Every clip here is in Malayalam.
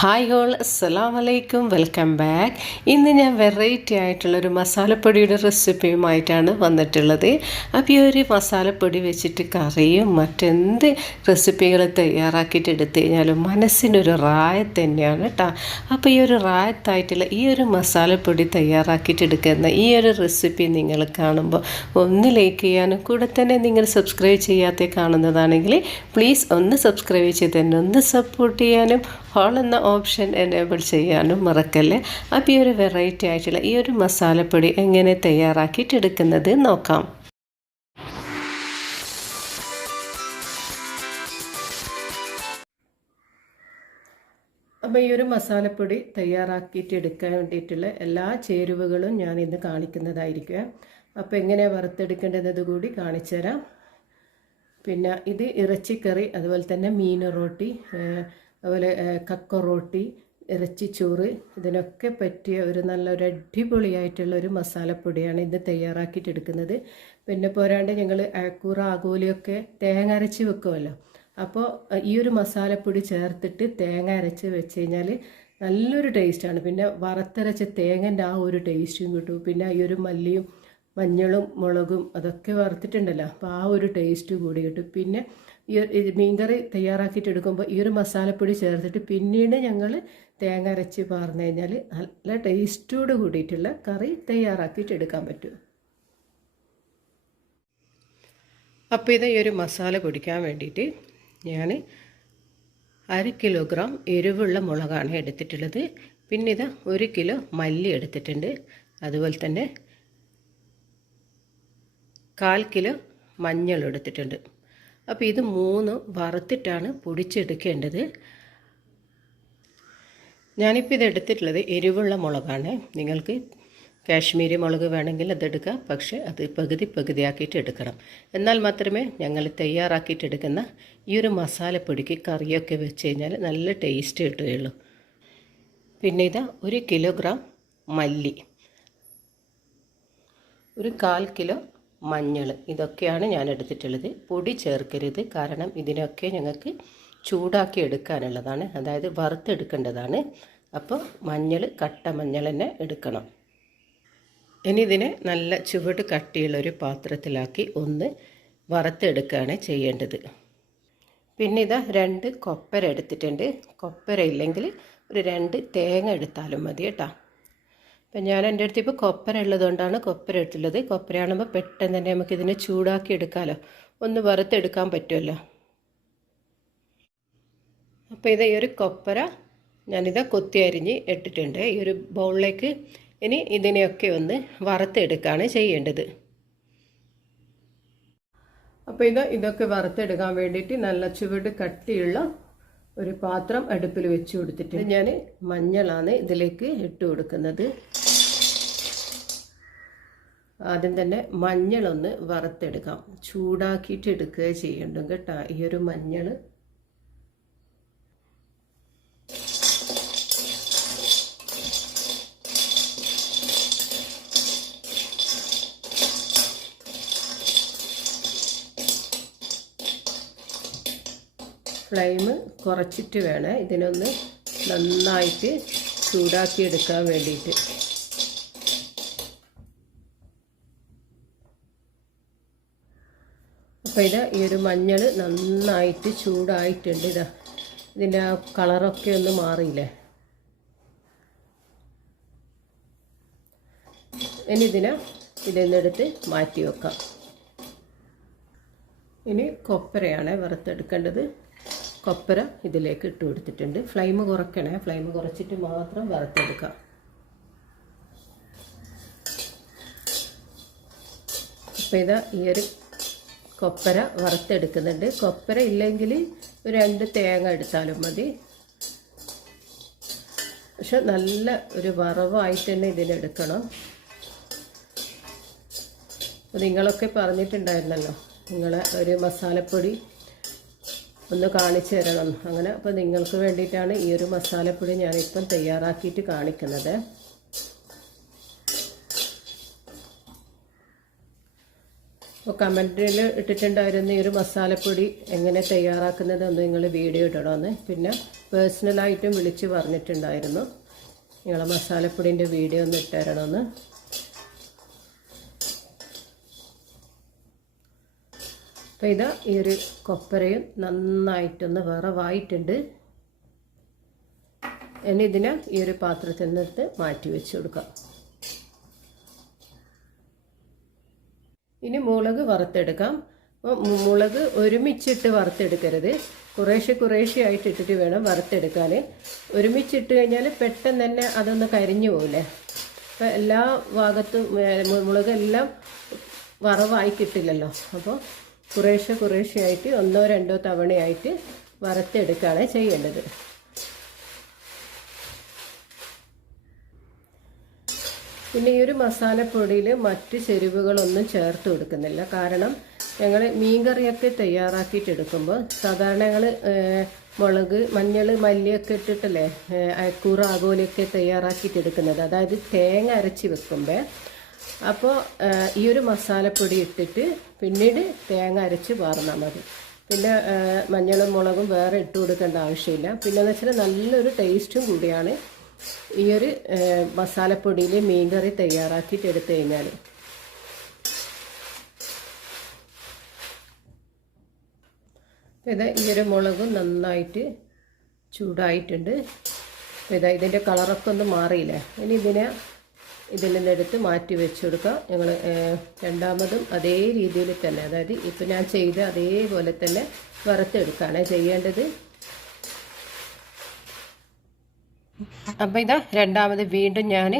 ഹായ് ഹോൾ അസ്സാം വലൈക്കും വെൽക്കം ബാക്ക് ഇന്ന് ഞാൻ വെറൈറ്റി ആയിട്ടുള്ളൊരു മസാലപ്പൊടിയുടെ റെസിപ്പിയുമായിട്ടാണ് വന്നിട്ടുള്ളത് അപ്പോൾ ഈ ഒരു മസാലപ്പൊടി വെച്ചിട്ട് കറിയും മറ്റെന്ത് റെസിപ്പികൾ തയ്യാറാക്കിയിട്ട് എടുത്തു കഴിഞ്ഞാലും മനസ്സിനൊരു റായത്ത് തന്നെയാണ് കേട്ടോ അപ്പോൾ ഈ ഒരു റായത്തായിട്ടുള്ള ഈ ഒരു മസാലപ്പൊടി തയ്യാറാക്കിയിട്ട് എടുക്കുന്ന ഈ ഒരു റെസിപ്പി നിങ്ങൾ കാണുമ്പോൾ ഒന്ന് ലൈക്ക് ചെയ്യാനും കൂടെ തന്നെ നിങ്ങൾ സബ്സ്ക്രൈബ് ചെയ്യാത്ത കാണുന്നതാണെങ്കിൽ പ്ലീസ് ഒന്ന് സബ്സ്ക്രൈബ് ചെയ്ത് തന്നെ ഒന്ന് സപ്പോർട്ട് ചെയ്യാനും ഹോൾ എന്ന ഓപ്ഷൻ എനേബിൾ ചെയ്യാനും മറക്കല്ലേ അപ്പോൾ ഈ ഒരു വെറൈറ്റി ആയിട്ടുള്ള ഈ ഒരു മസാലപ്പൊടി എങ്ങനെ തയ്യാറാക്കിയിട്ടെടുക്കുന്നത് നോക്കാം അപ്പോൾ ഈ ഒരു മസാലപ്പൊടി തയ്യാറാക്കിയിട്ട് എടുക്കാൻ വേണ്ടിയിട്ടുള്ള എല്ലാ ചേരുവകളും ഞാൻ ഇന്ന് കാണിക്കുന്നതായിരിക്കും അപ്പോൾ എങ്ങനെയാണ് വറുത്തെടുക്കേണ്ടത് കൂടി കാണിച്ചു പിന്നെ ഇത് ഇറച്ചിക്കറി അതുപോലെ തന്നെ മീൻ റോട്ടി അതുപോലെ കക്കറോട്ടി ഇറച്ചിച്ചോറ് ഇതിനൊക്കെ പറ്റിയ ഒരു നല്ലൊരു അടിപൊളിയായിട്ടുള്ള ഒരു മസാലപ്പൊടിയാണ് ഇത് തയ്യാറാക്കിയിട്ടെടുക്കുന്നത് പിന്നെ പോരാണ്ട് ഞങ്ങൾ അഴക്കൂറ ആകൂലിയൊക്കെ തേങ്ങ അരച്ച് വെക്കുമല്ലോ അപ്പോൾ ഈ ഒരു മസാലപ്പൊടി ചേർത്തിട്ട് തേങ്ങ അരച്ച് വെച്ച് കഴിഞ്ഞാൽ നല്ലൊരു ടേസ്റ്റാണ് പിന്നെ വറുത്തരച്ച തേങ്ങൻ്റെ ആ ഒരു ടേസ്റ്റും കിട്ടും പിന്നെ ഈ ഒരു മല്ലിയും മഞ്ഞളും മുളകും അതൊക്കെ വറുത്തിട്ടുണ്ടല്ലോ അപ്പോൾ ആ ഒരു ടേസ്റ്റ് കൂടി കിട്ടും പിന്നെ ഈ മീൻകറി തയ്യാറാക്കിയിട്ട് എടുക്കുമ്പോൾ ഈ ഒരു മസാലപ്പൊടി ചേർത്തിട്ട് പിന്നീട് ഞങ്ങൾ തേങ്ങ അരച്ച് പാർന്നു കഴിഞ്ഞാൽ നല്ല ടേസ്റ്റോട് കൂടിയിട്ടുള്ള കറി തയ്യാറാക്കിയിട്ട് എടുക്കാൻ പറ്റും അപ്പോൾ ഇത് ഈ ഒരു മസാല പൊടിക്കാൻ വേണ്ടിയിട്ട് ഞാൻ അര കിലോഗ്രാം എരിവുള്ള മുളകാണ് എടുത്തിട്ടുള്ളത് പിന്നെ ഇത് ഒരു കിലോ മല്ലി എടുത്തിട്ടുണ്ട് അതുപോലെ തന്നെ കാൽ കിലോ മഞ്ഞൾ എടുത്തിട്ടുണ്ട് അപ്പോൾ ഇത് മൂന്ന് വറുത്തിട്ടാണ് പൊടിച്ചെടുക്കേണ്ടത് ഞാനിപ്പോൾ ഇത് എടുത്തിട്ടുള്ളത് എരിവുള്ള മുളകാണ് നിങ്ങൾക്ക് കാശ്മീരി മുളക് വേണമെങ്കിൽ അതെടുക്കുക പക്ഷേ അത് പകുതി പകുതിയാക്കിയിട്ട് എടുക്കണം എന്നാൽ മാത്രമേ ഞങ്ങൾ തയ്യാറാക്കിയിട്ടെടുക്കുന്ന ഈ ഒരു പൊടിക്ക് കറിയൊക്കെ വെച്ച് കഴിഞ്ഞാൽ നല്ല ടേസ്റ്റ് കിട്ടുകയുള്ളു പിന്നെ ഇതാ ഒരു കിലോഗ്രാം മല്ലി ഒരു കാൽ കിലോ മഞ്ഞൾ ഇതൊക്കെയാണ് ഞാൻ എടുത്തിട്ടുള്ളത് പൊടി ചേർക്കരുത് കാരണം ഇതിനൊക്കെ ഞങ്ങൾക്ക് ചൂടാക്കി എടുക്കാനുള്ളതാണ് അതായത് വറുത്തെടുക്കേണ്ടതാണ് അപ്പോൾ മഞ്ഞൾ കട്ട മഞ്ഞൾ തന്നെ എടുക്കണം ഇനി ഇതിനെ നല്ല ചുവട് കട്ടിയുള്ളൊരു പാത്രത്തിലാക്കി ഒന്ന് വറുത്തെടുക്കുകയാണ് ചെയ്യേണ്ടത് പിന്നെ ഇതാ രണ്ട് കൊപ്പര എടുത്തിട്ടുണ്ട് കൊപ്പര ഇല്ലെങ്കിൽ ഒരു രണ്ട് തേങ്ങ എടുത്താലും മതി കേട്ടോ അപ്പം ഞാൻ എൻ്റെ അടുത്ത് ഇപ്പോൾ കൊപ്പര ഉള്ളതുകൊണ്ടാണ് കൊപ്പര എടുത്തുള്ളത് കൊപ്പരയാണുമ്പോൾ പെട്ടെന്ന് തന്നെ നമുക്കിതിനെ ചൂടാക്കി എടുക്കാമല്ലോ ഒന്ന് വറുത്തെടുക്കാൻ പറ്റുമല്ലോ അപ്പോൾ ഇത് ഈ ഒരു കൊപ്പര ഞാനിത് കൊത്തി അരിഞ്ഞ് ഇട്ടിട്ടുണ്ട് ഈ ഒരു ബൗളിലേക്ക് ഇനി ഇതിനെയൊക്കെ ഒന്ന് വറുത്തെടുക്കുകയാണ് ചെയ്യേണ്ടത് അപ്പോൾ ഇത് ഇതൊക്കെ വറുത്തെടുക്കാൻ വേണ്ടിയിട്ട് നല്ല ചുവട് കട്ടിയുള്ള ഒരു പാത്രം അടുപ്പിൽ വെച്ച് കൊടുത്തിട്ട് ഞാൻ മഞ്ഞളാണ് ഇതിലേക്ക് ഇട്ട് കൊടുക്കുന്നത് ആദ്യം തന്നെ മഞ്ഞളൊന്ന് വറുത്തെടുക്കാം ചൂടാക്കിയിട്ട് എടുക്കുക ചെയ്യണ്ടും കേട്ടോ ഈ ഒരു മഞ്ഞൾ ഫ്ലെയിം കുറച്ചിട്ട് വേണം ഇതിനൊന്ന് നന്നായിട്ട് ചൂടാക്കി എടുക്കാൻ വേണ്ടിയിട്ട് അപ്പോൾ ഇതാ ഈ ഒരു മഞ്ഞൾ നന്നായിട്ട് ചൂടായിട്ടുണ്ട് ഇതാ ഇതിൻ്റെ ആ കളറൊക്കെ ഒന്ന് മാറിയില്ലേ ഇനി ഇതിനെ ഇതെന്നെടുത്ത് മാറ്റി വെക്കാം ഇനി കൊപ്പരയാണ് വറുത്തെടുക്കേണ്ടത് കൊപ്പര ഇതിലേക്ക് ഇട്ട് കൊടുത്തിട്ടുണ്ട് ഫ്ലെയിം കുറയ്ക്കണേ ഫ്ലെയിം കുറച്ചിട്ട് മാത്രം വറുത്തെടുക്കാം അപ്പം ഇതാ ഈ ഒരു കൊപ്പര വറുത്തെടുക്കുന്നുണ്ട് കൊപ്പര ഇല്ലെങ്കിൽ രണ്ട് തേങ്ങ എടുത്താലും മതി പക്ഷെ നല്ല ഒരു വറവായിട്ട് തന്നെ ഇതിലെടുക്കണം നിങ്ങളൊക്കെ പറഞ്ഞിട്ടുണ്ടായിരുന്നല്ലോ നിങ്ങളെ ഒരു മസാലപ്പൊടി ഒന്ന് കാണിച്ചു തരണം അങ്ങനെ അപ്പോൾ നിങ്ങൾക്ക് വേണ്ടിയിട്ടാണ് ഈ ഒരു മസാലപ്പൊടി ഞാനിപ്പം തയ്യാറാക്കിയിട്ട് കാണിക്കുന്നത് അപ്പോൾ കമൻറ്റിൽ ഇട്ടിട്ടുണ്ടായിരുന്ന ഈ ഒരു മസാലപ്പൊടി എങ്ങനെ തയ്യാറാക്കുന്നത് ഒന്ന് നിങ്ങൾ വീഡിയോ ഇടണമെന്ന് പിന്നെ പേഴ്സണലായിട്ടും വിളിച്ച് പറഞ്ഞിട്ടുണ്ടായിരുന്നു നിങ്ങളെ മസാലപ്പൊടിൻ്റെ വീഡിയോ ഒന്ന് ഇട്ടരണമെന്ന് അപ്പോൾ ഇതാ ഈ ഒരു കൊപ്പരയും നന്നായിട്ടൊന്ന് വിറവായിട്ടുണ്ട് ഇനി ഇതിനെ ഈ ഒരു പാത്രത്തിൽ നിന്നെടുത്ത് മാറ്റി വെച്ച് കൊടുക്കാം ഇനി മുളക് വറുത്തെടുക്കാം അപ്പോൾ മുളക് ഒരുമിച്ചിട്ട് വറുത്തെടുക്കരുത് കുറേശ്ശെ കുറേശ്ശെ ആയിട്ട് ഇട്ടിട്ട് വേണം വറുത്തെടുക്കാൻ ഒരുമിച്ചിട്ട് കഴിഞ്ഞാൽ പെട്ടെന്ന് തന്നെ അതൊന്ന് കരിഞ്ഞു പോകില്ലേ അപ്പോൾ എല്ലാ ഭാഗത്തും മുളകെല്ലാം വറവായി കിട്ടില്ലല്ലോ അപ്പോൾ കുറേശ്ശെ കുറേശ്ശെയായിട്ട് ഒന്നോ രണ്ടോ തവണയായിട്ട് വറുത്തെടുക്കുകയാണ് ചെയ്യേണ്ടത് പിന്നെ ഈ ഒരു മസാലപ്പൊടിയിൽ മറ്റ് ചെരുവുകളൊന്നും ചേർത്ത് കൊടുക്കുന്നില്ല കാരണം ഞങ്ങൾ മീൻകറിയൊക്കെ തയ്യാറാക്കിയിട്ട് എടുക്കുമ്പോൾ സാധാരണ ഞങ്ങൾ മുളക് മഞ്ഞൾ മല്ലിയൊക്കെ ഇട്ടിട്ടല്ലേ അയക്കൂറ ആകോലിയൊക്കെ തയ്യാറാക്കിയിട്ട് എടുക്കുന്നത് അതായത് തേങ്ങ അരച്ച് വെക്കുമ്പോൾ അപ്പോൾ ഈ ഒരു മസാലപ്പൊടി ഇട്ടിട്ട് പിന്നീട് തേങ്ങ അരച്ച് വാർന്നാൽ മതി പിന്നെ മഞ്ഞളും മുളകും വേറെ ഇട്ട് കൊടുക്കേണ്ട ആവശ്യമില്ല പിന്നെ എന്ന് വെച്ചാൽ നല്ലൊരു ടേസ്റ്റും കൂടിയാണ് ഈ ഒരു മസാലപ്പൊടിയിൽ കറി തയ്യാറാക്കിയിട്ട് എടുത്തു കഴിഞ്ഞാൽ ഇത് ഈ ഒരു മുളകും നന്നായിട്ട് ചൂടായിട്ടുണ്ട് ഇതാ ഇതിൻ്റെ കളറൊക്കെ ഒന്നും മാറിയില്ല ഇനി ഇതിനെ ഇതിൽ നിന്നെടുത്ത് മാറ്റി വെച്ച് കൊടുക്കുക ഞങ്ങൾ രണ്ടാമതും അതേ രീതിയിൽ തന്നെ അതായത് ഇപ്പം ഞാൻ ചെയ്ത അതേപോലെ തന്നെ വറുത്തെടുക്കുകയാണ് ചെയ്യേണ്ടത് അപ്പം ഇതാ രണ്ടാമത് വീണ്ടും ഞാൻ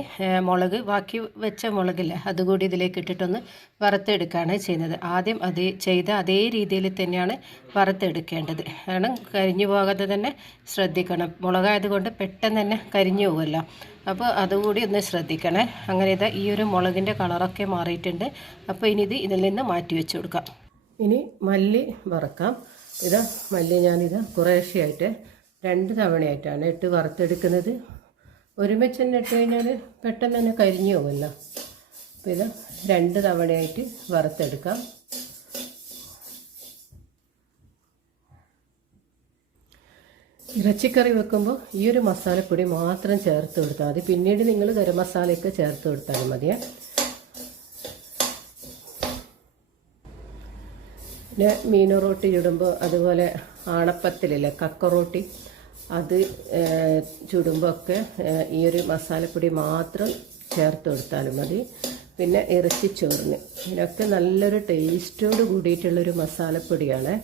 മുളക് ബാക്കി വെച്ച മുളകില്ല അതുകൂടി ഇതിലേക്ക് ഇട്ടിട്ടൊന്ന് വറുത്തെടുക്കുകയാണ് ചെയ്യുന്നത് ആദ്യം അതേ ചെയ്ത അതേ രീതിയിൽ തന്നെയാണ് വറുത്തെടുക്കേണ്ടത് കാരണം കരിഞ്ഞു പോകാതെ തന്നെ ശ്രദ്ധിക്കണം മുളകായതുകൊണ്ട് പെട്ടെന്ന് തന്നെ കരിഞ്ഞു പോകുമല്ലോ അപ്പോൾ അതുകൂടി ഒന്ന് ശ്രദ്ധിക്കണേ അങ്ങനെ ഇതാ ഈ ഒരു മുളകിൻ്റെ കളറൊക്കെ മാറിയിട്ടുണ്ട് അപ്പോൾ ഇനി ഇത് ഇതിൽ നിന്ന് മാറ്റി വെച്ച് കൊടുക്കാം ഇനി മല്ലി വറക്കാം ഇതാ മല്ലി ഞാനിത് ആയിട്ട് രണ്ട് തവണയായിട്ടാണ് ഇട്ട് വറുത്തെടുക്കുന്നത് ഒരുമിച്ച് തന്നെ ഇട്ട് കഴിഞ്ഞാൽ പെട്ടെന്ന് തന്നെ കരിഞ്ഞു പോകുമല്ലോ അപ്പോൾ ഇത് രണ്ട് തവണയായിട്ട് വറുത്തെടുക്കാം ഇറച്ചിക്കറി വെക്കുമ്പോൾ ഈ ഒരു മസാലപ്പൊടി മാത്രം ചേർത്ത് കൊടുത്താൽ മതി പിന്നീട് നിങ്ങൾ ഗരം മസാലയൊക്കെ ചേർത്ത് കൊടുത്താൽ മതിയാ പിന്നെ മീനു റോട്ടി ചുടുമ്പോൾ അതുപോലെ ആണപ്പത്തിലല്ലേ കക്കറോട്ടി അത് ചുടുമ്പോൾ ഒക്കെ ഈ ഒരു മസാലപ്പൊടി മാത്രം ചേർത്ത് കൊടുത്താലും മതി പിന്നെ ചോറിന് ഇതിനൊക്കെ നല്ലൊരു ടേസ്റ്റോട് കൂടിയിട്ടുള്ളൊരു മസാലപ്പൊടിയാണ്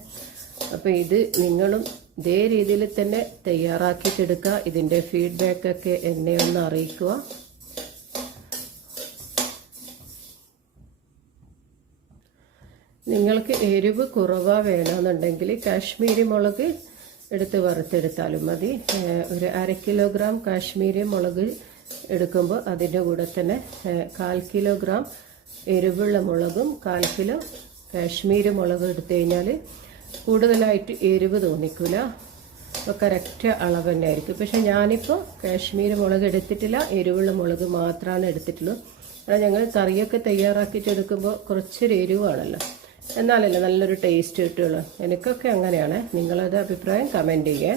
അപ്പോൾ ഇത് നിങ്ങളും ഇതേ രീതിയിൽ തന്നെ തയ്യാറാക്കിയിട്ടെടുക്കുക ഇതിൻ്റെ ഫീഡ്ബാക്കൊക്കെ എന്നെ ഒന്ന് അറിയിക്കുക നിങ്ങൾക്ക് എരിവ് കുറവാ വേണമെന്നുണ്ടെങ്കിൽ കാശ്മീരി മുളക് എടുത്ത് വറുത്തെടുത്താലും മതി ഒരു അര കിലോഗ്രാം കാശ്മീരി മുളക് എടുക്കുമ്പോൾ അതിൻ്റെ കൂടെ തന്നെ കാൽ കിലോഗ്രാം എരിവുള്ള മുളകും കാൽ കിലോ കാശ്മീരി മുളകും എടുത്തു കഴിഞ്ഞാൽ കൂടുതലായിട്ട് എരിവ് തോന്നിക്കില്ല അപ്പോൾ കറക്റ്റ് അളവ് തന്നെ ആയിരിക്കും പക്ഷേ ഞാനിപ്പോൾ കാശ്മീരി മുളക് എടുത്തിട്ടില്ല എരിവുള്ള മുളക് മാത്രമാണ് എടുത്തിട്ടുള്ളൂ അത് ഞങ്ങൾ കറിയൊക്കെ തയ്യാറാക്കിയിട്ട് എടുക്കുമ്പോൾ കുറച്ചൊരു എരിവാണല്ലോ എന്നാലല്ലേ നല്ലൊരു ടേസ്റ്റ് കിട്ടുകയുള്ളൂ എനിക്കൊക്കെ അങ്ങനെയാണ് നിങ്ങളത് അഭിപ്രായം കമൻറ്റ് ചെയ്യേ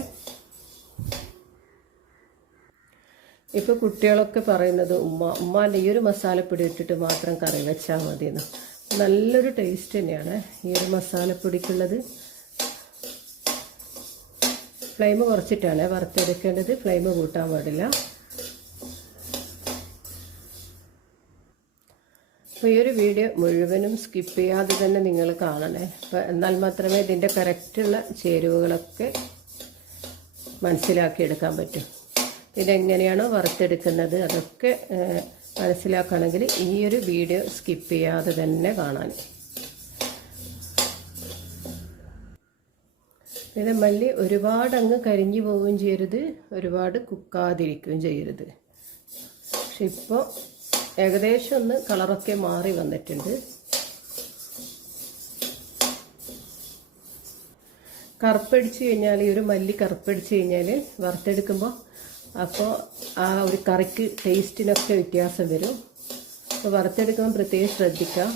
ഇപ്പോൾ കുട്ടികളൊക്കെ പറയുന്നത് ഉമ്മ ഉമ്മാൻ്റെ ഈ ഒരു മസാലപ്പൊടി ഇട്ടിട്ട് മാത്രം കറി വെച്ചാൽ മതി എന്ന് നല്ലൊരു ടേസ്റ്റ് തന്നെയാണ് ഈ ഒരു മസാലപ്പൊടിക്കുള്ളത് ഫ്ലെയിം കുറച്ചിട്ടാണ് വറുത്തെടുക്കേണ്ടത് ഫ്ലെയിം കൂട്ടാൻ പാടില്ല അപ്പോൾ ഈ ഒരു വീഡിയോ മുഴുവനും സ്കിപ്പ് ചെയ്യാതെ തന്നെ നിങ്ങൾ കാണണേ അപ്പോൾ എന്നാൽ മാത്രമേ ഇതിൻ്റെ കറക്റ്റുള്ള ചേരുവകളൊക്കെ മനസ്സിലാക്കിയെടുക്കാൻ പറ്റും ഇതെങ്ങനെയാണോ വറുത്തെടുക്കുന്നത് അതൊക്കെ മനസ്സിലാക്കണമെങ്കിൽ ഈ ഒരു വീഡിയോ സ്കിപ്പ് ചെയ്യാതെ തന്നെ കാണാൻ പിന്നെ മല്ലി ഒരുപാട് അങ്ങ് കരിഞ്ഞു പോവുകയും ചെയ്യരുത് ഒരുപാട് കുക്കാതിരിക്കുകയും ചെയ്യരുത് പക്ഷെ ഇപ്പോൾ ഏകദേശം ഒന്ന് കളറൊക്കെ മാറി വന്നിട്ടുണ്ട് കറുപ്പടിച്ച് കഴിഞ്ഞാൽ ഈ ഒരു മല്ലി കറുപ്പടിച്ച് കഴിഞ്ഞാൽ വറുത്തെടുക്കുമ്പോൾ അപ്പോൾ ആ ഒരു കറിക്ക് ടേസ്റ്റിനൊക്കെ വ്യത്യാസം വരും അപ്പോൾ വറുത്തെടുക്കുമ്പോൾ പ്രത്യേകം ശ്രദ്ധിക്കാം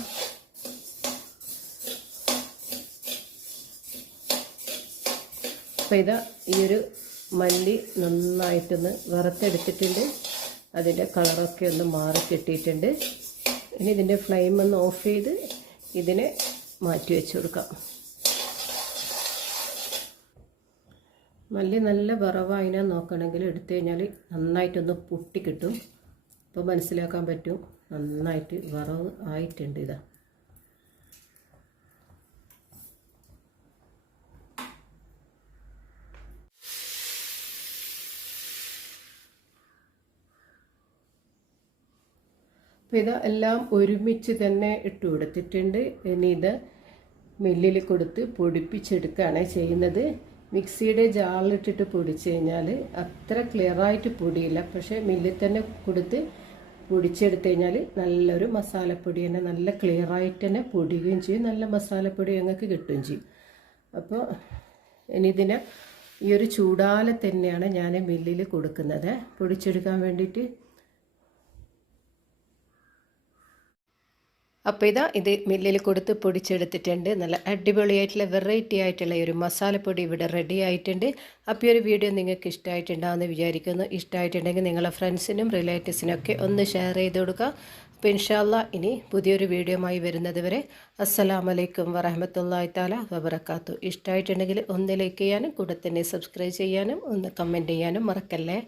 അപ്പോൾ ഇതാ ഈ ഒരു മല്ലി നന്നായിട്ടൊന്ന് വറുത്തെടുത്തിട്ടുണ്ട് അതിൻ്റെ കളറൊക്കെ ഒന്ന് മാറി കിട്ടിയിട്ടുണ്ട് ഇനി ഇതിൻ്റെ ഫ്ലെയിം ഒന്ന് ഓഫ് ചെയ്ത് ഇതിനെ മാറ്റി വെച്ച് കൊടുക്കാം മല്ലി നല്ല വറവായതിനെ നോക്കണമെങ്കിൽ എടുത്തു കഴിഞ്ഞാൽ നന്നായിട്ടൊന്ന് പൊട്ടിക്കിട്ടും കിട്ടും അപ്പോൾ മനസ്സിലാക്കാൻ പറ്റും നന്നായിട്ട് വറവ് ആയിട്ടുണ്ട് ഇതാ അപ്പോൾ ഇത് എല്ലാം ഒരുമിച്ച് തന്നെ ഇട്ട് കൊടുത്തിട്ടുണ്ട് ഇനി ഇത് മില്ലിൽ കൊടുത്ത് പൊടിപ്പിച്ചെടുക്കുകയാണ് ചെയ്യുന്നത് മിക്സിയുടെ ജാറിലിട്ടിട്ട് പൊടിച്ചു കഴിഞ്ഞാൽ അത്ര ക്ലിയറായിട്ട് പൊടിയില്ല പക്ഷേ മില്ലിൽ തന്നെ കൊടുത്ത് പൊടിച്ചെടുത്തു കഴിഞ്ഞാൽ നല്ലൊരു മസാലപ്പൊടി തന്നെ നല്ല ക്ലിയറായിട്ട് തന്നെ പൊടിയുകയും ചെയ്യും നല്ല മസാലപ്പൊടി ഞങ്ങൾക്ക് കിട്ടുകയും ചെയ്യും അപ്പോൾ ഇനി ഇതിനെ ഈ ഒരു ചൂടാലെ തന്നെയാണ് ഞാൻ മില്ലിൽ കൊടുക്കുന്നത് പൊടിച്ചെടുക്കാൻ വേണ്ടിയിട്ട് അപ്പോൾ ഇതാ ഇത് മില്ലിൽ കൊടുത്ത് പൊടിച്ചെടുത്തിട്ടുണ്ട് നല്ല അടിപൊളിയായിട്ടുള്ള വെറൈറ്റി ആയിട്ടുള്ള ഒരു മസാലപ്പൊടി ഇവിടെ റെഡി ആയിട്ടുണ്ട് അപ്പോൾ ഈ ഒരു വീഡിയോ നിങ്ങൾക്ക് ഇഷ്ടമായിട്ടുണ്ടാകുമെന്ന് വിചാരിക്കുന്നു ഇഷ്ടമായിട്ടുണ്ടെങ്കിൽ നിങ്ങളെ ഫ്രണ്ട്സിനും റിലേറ്റീവ്സിനൊക്കെ ഒക്കെ ഒന്ന് ഷെയർ ചെയ്ത് കൊടുക്കുക അപ്പോൾ ഇൻഷാല്ല ഇനി പുതിയൊരു വീഡിയോമായി വരുന്നത് വരെ വലൈക്കും വറഹമത്തല്ലാ താല വബറക്കാത്തു ഇഷ്ടമായിട്ടുണ്ടെങ്കിൽ ഒന്ന് ലൈക്ക് ചെയ്യാനും കൂടെ തന്നെ സബ്സ്ക്രൈബ് ചെയ്യാനും ഒന്ന് കമൻറ്റ് ചെയ്യാനും മറക്കല്ലേ